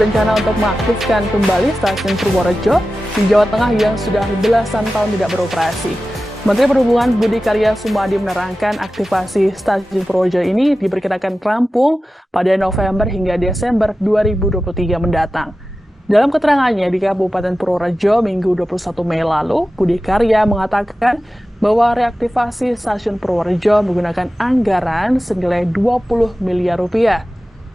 berencana untuk mengaktifkan kembali stasiun Purworejo di Jawa Tengah yang sudah belasan tahun tidak beroperasi. Menteri Perhubungan Budi Karya Sumadi menerangkan aktivasi stasiun Purworejo ini diperkirakan rampung pada November hingga Desember 2023 mendatang. Dalam keterangannya di Kabupaten Purworejo Minggu 21 Mei lalu, Budi Karya mengatakan bahwa reaktivasi stasiun Purworejo menggunakan anggaran senilai 20 miliar rupiah.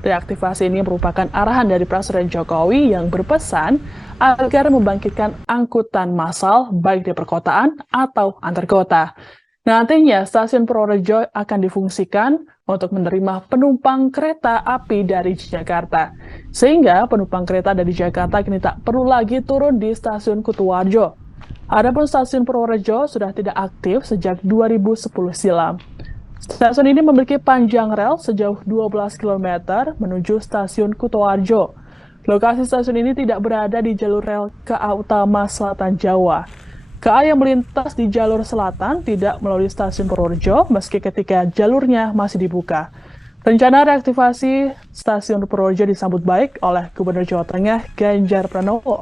Reaktivasi ini merupakan arahan dari Presiden Jokowi yang berpesan agar membangkitkan angkutan massal baik di perkotaan atau antar kota. Nantinya stasiun Purworejo akan difungsikan untuk menerima penumpang kereta api dari Jakarta. Sehingga penumpang kereta dari Jakarta kini tak perlu lagi turun di stasiun Kutuarjo. Adapun stasiun Purworejo sudah tidak aktif sejak 2010 silam. Stasiun ini memiliki panjang rel sejauh 12 km menuju stasiun Kutoarjo. Lokasi stasiun ini tidak berada di jalur rel KA Utama Selatan Jawa. KA yang melintas di jalur selatan tidak melalui stasiun Purworejo meski ketika jalurnya masih dibuka. Rencana reaktivasi stasiun Purworejo disambut baik oleh Gubernur Jawa Tengah Ganjar Pranowo.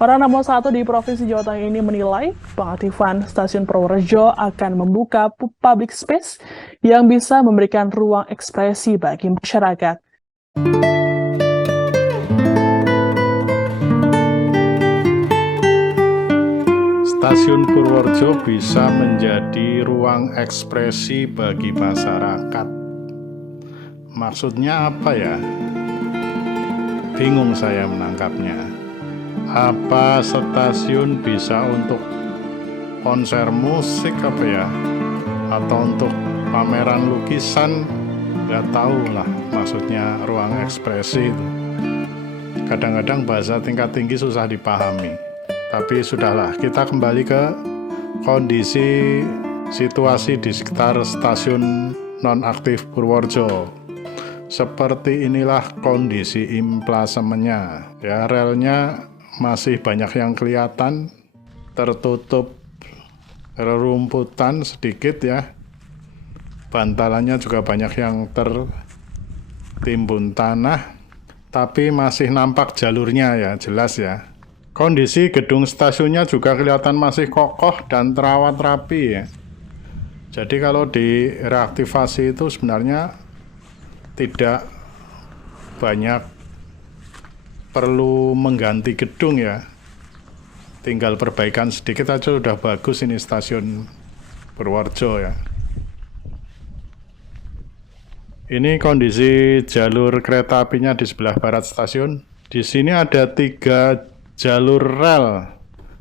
Orang nomor 1 di Provinsi Jawa Tengah ini menilai pengaktifan stasiun Purworejo akan membuka public space yang bisa memberikan ruang ekspresi bagi masyarakat. Stasiun Purworejo bisa menjadi ruang ekspresi bagi masyarakat. Maksudnya apa ya? Bingung saya menangkapnya. Apa stasiun bisa untuk konser musik apa ya? Atau untuk pameran lukisan? Nggak tahu lah maksudnya ruang ekspresi itu. Kadang-kadang bahasa tingkat tinggi susah dipahami. Tapi sudahlah, kita kembali ke kondisi situasi di sekitar stasiun nonaktif Purworejo. Seperti inilah kondisi emplasemennya. Ya, relnya masih banyak yang kelihatan, tertutup rerumputan sedikit ya. Bantalannya juga banyak yang tertimbun tanah, tapi masih nampak jalurnya ya, jelas ya. Kondisi gedung stasiunnya juga kelihatan masih kokoh dan terawat rapi ya. Jadi kalau di reaktivasi itu sebenarnya tidak banyak perlu mengganti gedung ya. Tinggal perbaikan sedikit aja udah bagus ini stasiun Purworejo ya. Ini kondisi jalur kereta apinya di sebelah barat stasiun. Di sini ada 3 jalur rel.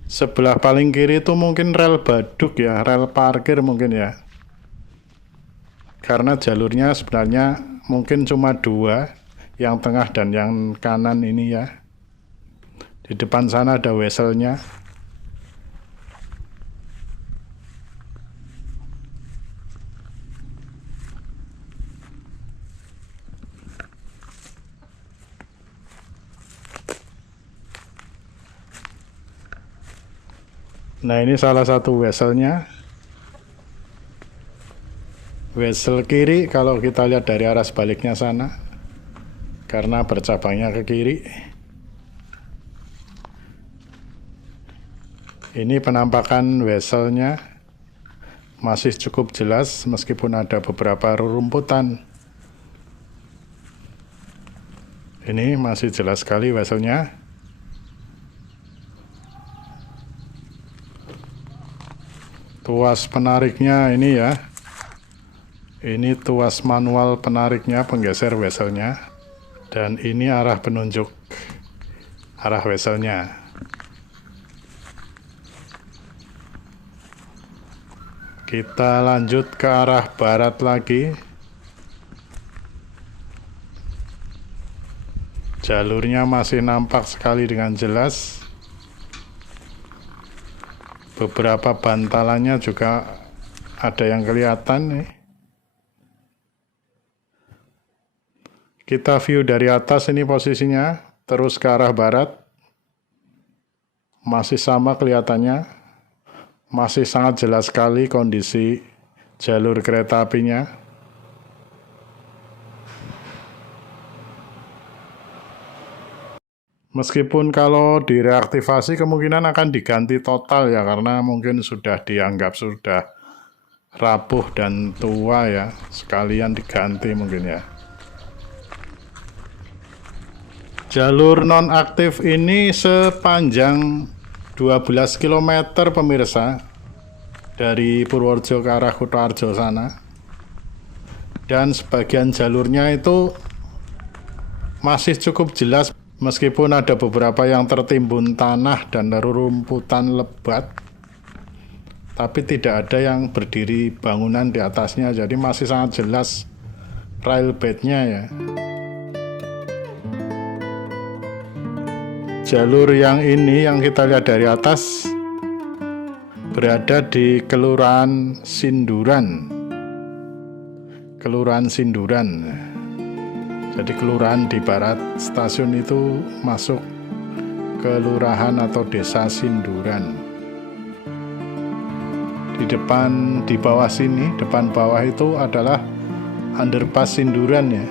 Sebelah paling kiri itu mungkin rel baduk ya, rel parkir mungkin ya. Karena jalurnya sebenarnya mungkin cuma 2, yang tengah dan yang kanan ini ya. Di depan sana ada weselnya. Nah, ini salah satu weselnya. Wesel kiri kalau kita lihat dari arah sebaliknya sana, karena bercabangnya ke kiri. Ini penampakan weselnya masih cukup jelas meskipun ada beberapa rerumputan. Ini masih jelas sekali weselnya. Tuas penariknya ini ya. Ini tuas manual penariknya, penggeser weselnya. Dan ini arah penunjuk arah weselnya. Kita lanjut ke arah barat lagi. Jalurnya masih nampak sekali dengan jelas. Beberapa bantalannya juga ada yang kelihatan nih. Kita view dari atas ini posisinya, terus ke arah barat. Masih sama kelihatannya. Masih sangat jelas sekali kondisi jalur kereta apinya. Meskipun kalau direaktivasi kemungkinan akan diganti total ya, karena mungkin sudah dianggap sudah rapuh dan tua ya, sekalian diganti mungkin ya. Jalur nonaktif ini sepanjang 12 km pemirsa, dari Purworejo ke arah Kutoarjo sana. Dan sebagian jalurnya itu masih cukup jelas, meskipun ada beberapa yang tertimbun tanah dan rerumputan lebat, tapi tidak ada yang berdiri bangunan di atasnya, jadi masih sangat jelas rail bednya ya. Jalur yang ini yang kita lihat dari atas berada di Kelurahan Sinduran. Jadi kelurahan di barat stasiun itu masuk kelurahan atau desa Sinduran. Di bawah sini, depan bawah itu adalah underpass Sinduran ya.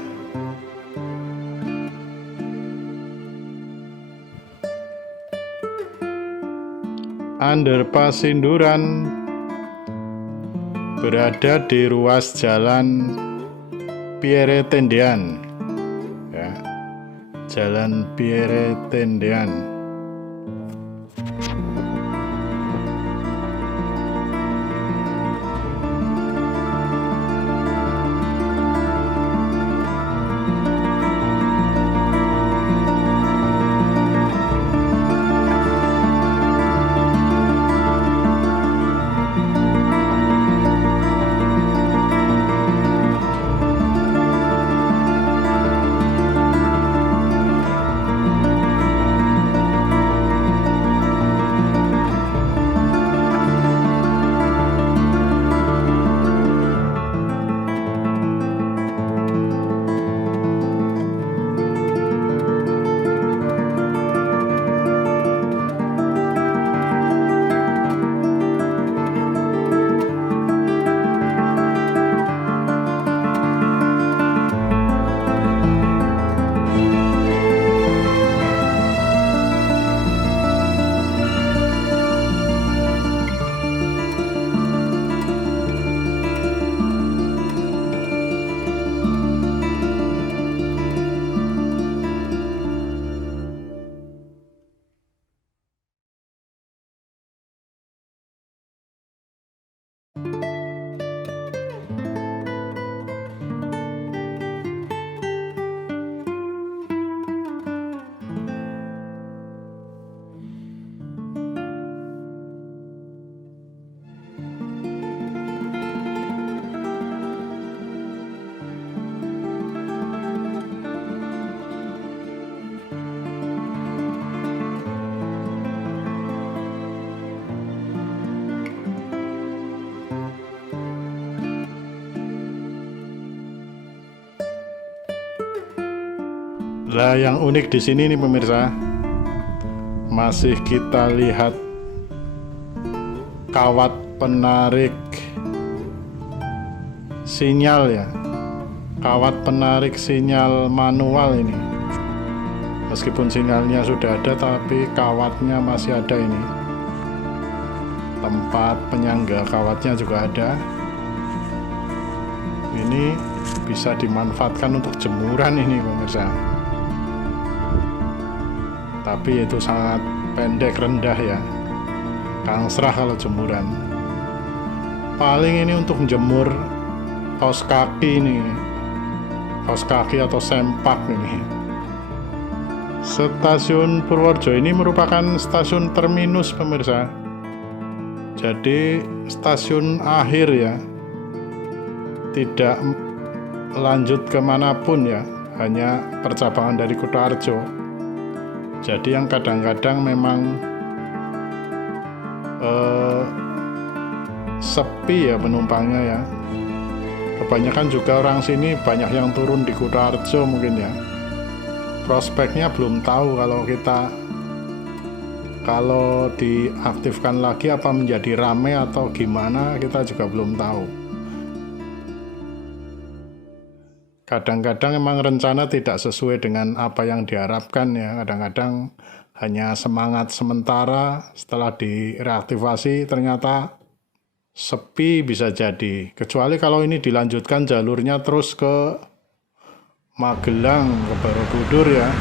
Underpass Sinduran berada di ruas jalan Pierre Tendean ya, Jalan Pierre Tendean. Nah, yang unik di sini nih pemirsa, masih kita lihat kawat penarik sinyal ya, kawat penarik sinyal manual ini. Meskipun sinyalnya sudah ada, tapi kawatnya masih ada ini. Tempat penyangga kawatnya juga ada. Ini bisa dimanfaatkan untuk jemuran ini pemirsa. Tapi itu sangat pendek, rendah ya, kangsrah kalau jemuran. Paling ini untuk menjemur kaos kaki ini, kaos kaki atau sempak ini. Stasiun Purworejo ini merupakan stasiun terminus pemirsa, jadi stasiun akhir ya, tidak lanjut kemanapun ya, hanya percabangan dari Kutoarjo. Jadi yang kadang-kadang memang sepi ya penumpangnya ya. Kebanyakan juga orang sini banyak yang turun di Kutoarjo mungkin ya. Prospeknya belum tahu kalau diaktifkan lagi apa menjadi ramai atau gimana, kita juga belum tahu. Kadang-kadang emang rencana tidak sesuai dengan apa yang diharapkan ya. Kadang-kadang hanya semangat sementara, setelah direaktivasi ternyata sepi bisa jadi. Kecuali kalau ini dilanjutkan jalurnya terus ke Magelang, ke Borobudur ya.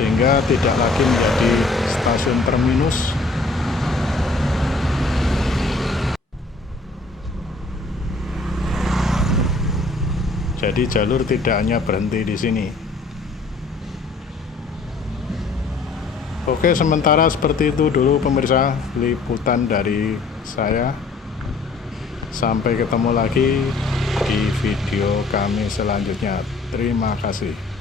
Sehingga tidak lagi menjadi stasiun terminus. Jadi jalur tidak hanya berhenti di sini. Oke, sementara seperti itu dulu pemirsa liputan dari saya. Sampai ketemu lagi di video kami selanjutnya. Terima kasih.